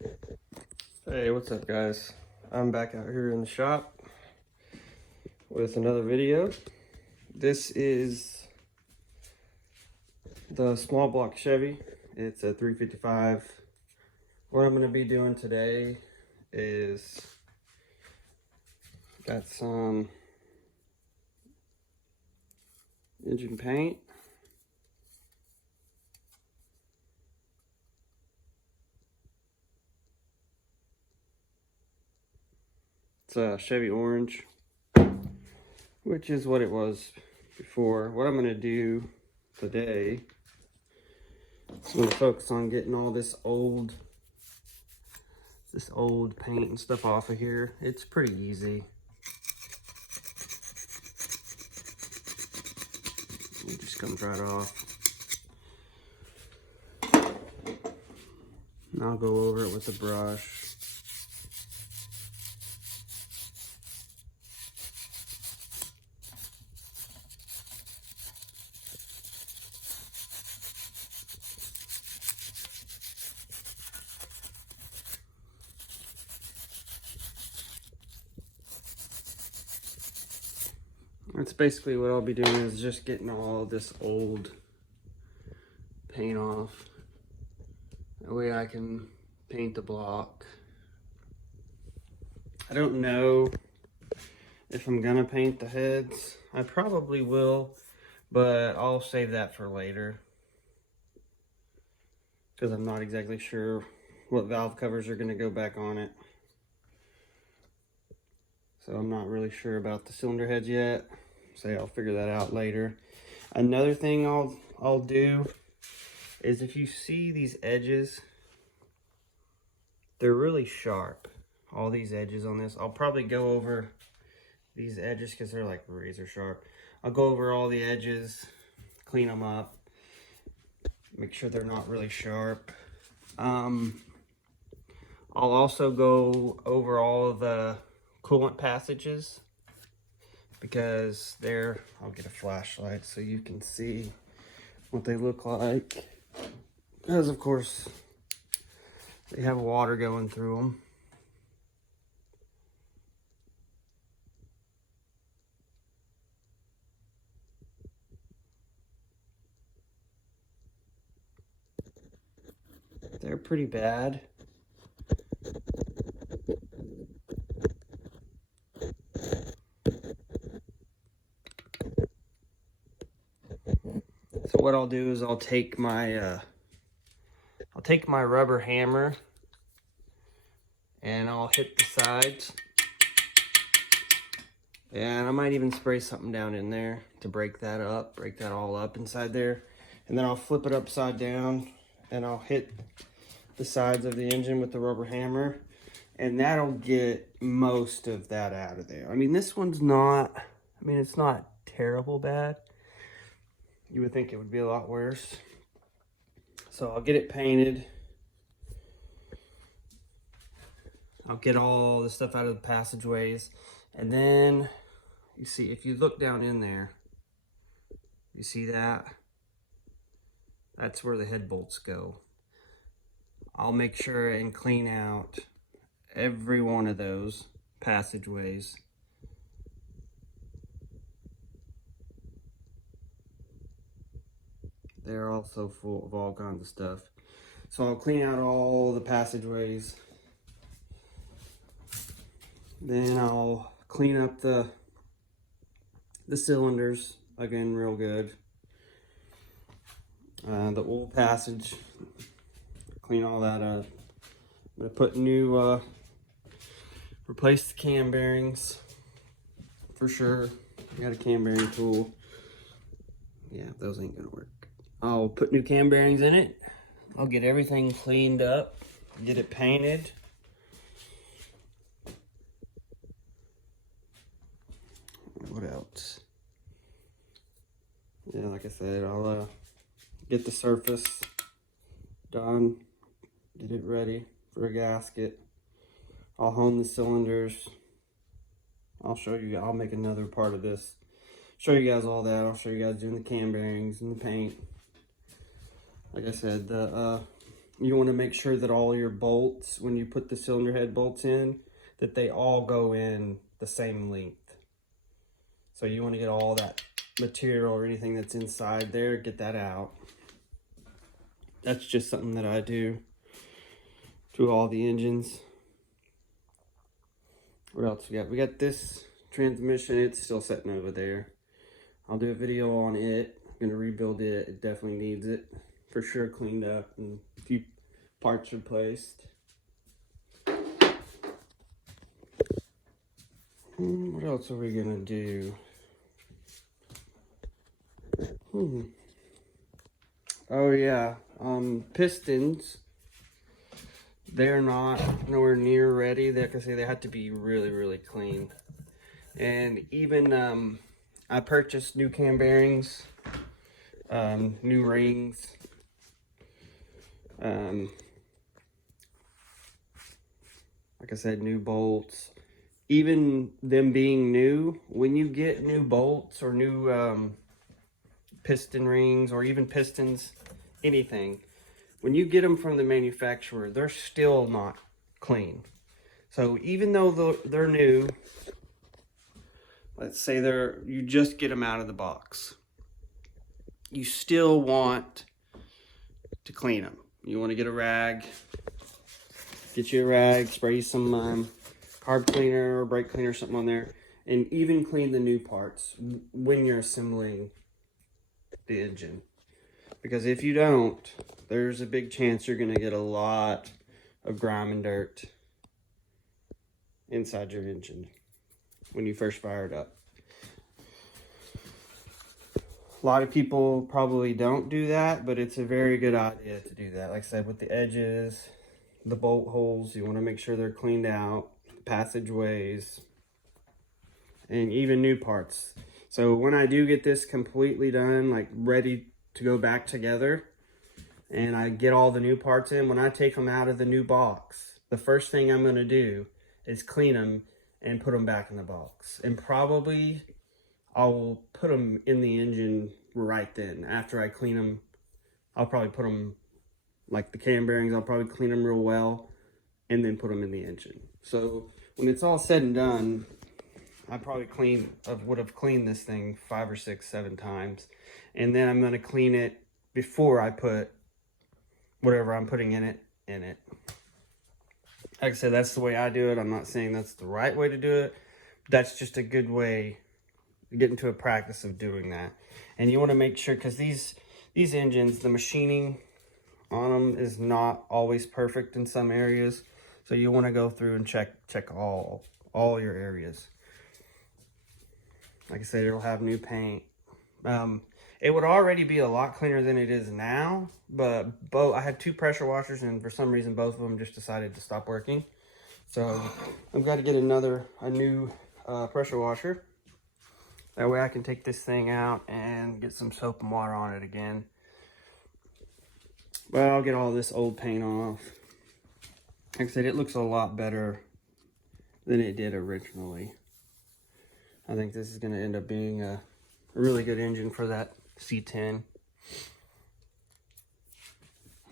Hey, what's up guys? I'm back out here in the shop with another video. This is the small block Chevy. It's a 355. What I'm going to be doing today is got some engine paint. It's a Chevy orange, which is what it was before. What I'm going to do today is I'm going to focus on getting all this old paint and stuff off of here. It's pretty easy. It just comes right off. And I'll go over it with a brush. That's basically what I'll be doing, is just getting all this old paint off. That way I can paint the block. I don't know if I'm gonna paint the heads. I probably will, but I'll save that for later, because I'm not exactly sure what valve covers are gonna go back on it. So I'm not really sure about the cylinder heads yet. So I'll figure that out later. Another thing I'll do is, if you see these edges, they're really sharp. All these edges on this, I'll probably go over these edges because they're like razor sharp. I'll go over all the edges, clean them up, make sure they're not really sharp. I'll also go over all of the coolant passages, because I'll get a flashlight so you can see what they look like, because of course they have water going through them. They're pretty bad. So what I'll do is I'll take my rubber hammer and I'll hit the sides. And I might even spray something down in there to break that all up inside there. And then I'll flip it upside down and I'll hit the sides of the engine with the rubber hammer. And that'll get most of that out of there. I mean, this one's not, it's not terrible bad. You would think it would be a lot worse. So I'll get it painted. I'll get all the stuff out of the passageways. And then, you see, if you look down in there, you see that? That's where the head bolts go. I'll make sure and clean out every one of those passageways. They're also full of all kinds of stuff. So I'll clean out all the passageways. Then I'll clean up the cylinders again real good. The oil passage, clean all that up. I'm gonna put new, replace the cam bearings for sure. I got a cam bearing tool. Yeah, those ain't gonna work. I'll put new cam bearings in it. I'll get everything cleaned up, get it painted. What else? Yeah, like I said, I'll get the surface done, get it ready for a gasket. I'll hone the cylinders. I'll show you, I'll make another part of this. Show you guys all that. I'll show you guys doing the cam bearings and the paint. Like I said, the you want to make sure that all your bolts, when you put the cylinder head bolts in, that they all go in the same length. So you want to get all that material or anything that's inside there, get that out. That's just something that I do to all the engines. What else we got? We got this transmission. It's still sitting over there. I'll do a video on it. I'm going to rebuild it. It definitely needs it. For sure cleaned up and a few parts replaced. What else are we going to do? Oh yeah, pistons. They're not nowhere near ready. Like I say, they have to be really, really clean. And even I purchased new cam bearings, new rings, like I said, new bolts. Even them being new, when you get new bolts or new piston rings or even pistons, anything, when you get them from the manufacturer, they're still not clean. So even though they're new, let's say you just get them out of the box, you still want to clean them. You want to get a rag, spray some carb cleaner or brake cleaner or something on there, and even clean the new parts when you're assembling the engine. Because if you don't, there's a big chance you're going to get a lot of grime and dirt inside your engine when you first fire it up. A lot of people probably don't do that, but it's a very good idea to do that. Like I said, with the edges, the bolt holes, you want to make sure they're cleaned out, passageways, and even new parts. So when I do get this completely done, like ready to go back together, and I get all the new parts in, when I take them out of the new box, the first thing I'm going to do is clean them and put them back in the box. And probably I'll put them in the engine right then. After I clean them, I'll probably put them, like the cam bearings, I'll probably clean them real well and then put them in the engine. So when it's all said and done, I probably would have cleaned this thing 5 or 6, 7 times. And then I'm going to clean it before I put whatever I'm putting in it. Like I said, that's the way I do it. I'm not saying that's the right way to do it. That's just a good way to get into a practice of doing that. And you want to make sure, because these engines, the machining on them is not always perfect in some areas. So you want to go through and check all your areas. Like I said, it'll have new paint. It would already be a lot cleaner than it is now, but I had 2 pressure washers, and for some reason both of them just decided to stop working. So I've got to get a new pressure washer. That way I can take this thing out and get some soap and water on it again. But I'll get all this old paint off. Like I said, it looks a lot better than it did originally. I think this is going to end up being a really good engine for that C10.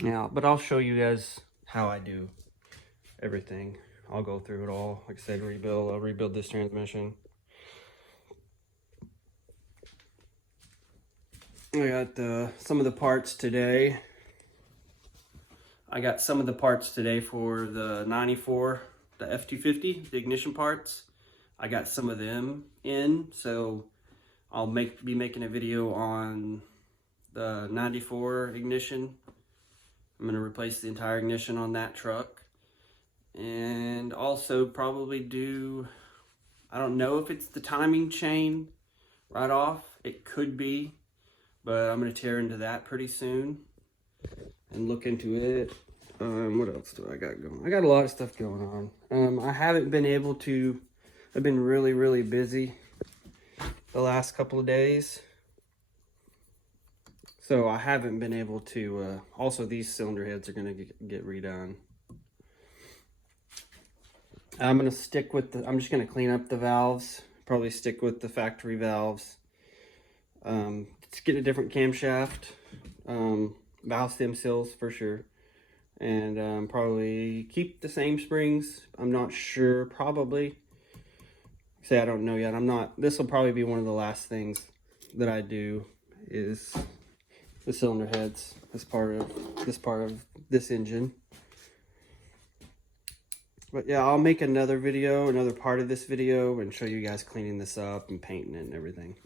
Yeah, but I'll show you guys how I do everything. I'll go through it all. Like I said, I'll rebuild this transmission. I got some of the parts today. I got some of the parts today for the 94, the F250, the ignition parts. I got some of them in, so I'll be making a video on the 94 ignition. I'm going to replace the entire ignition on that truck. And also probably do, I don't know if it's the timing chain right off. It could be, but I'm going to tear into that pretty soon and look into it. What else do I got going? I got a lot of stuff going on. I haven't been able to, I've been really, really busy the last couple of days. So I haven't been able to, also these cylinder heads are going to get redone. I'm going to stick with I'm just going to clean up the valves, probably stick with the factory valves. Let's get a different camshaft, valve stem seals for sure. and probably keep the same springs. I'm not sure, probably. Say I don't know yet. This will probably be one of the last things that I do, is the cylinder heads as part of this engine. But yeah, I'll make another video, another part of this video, and show you guys cleaning this up and painting it and everything.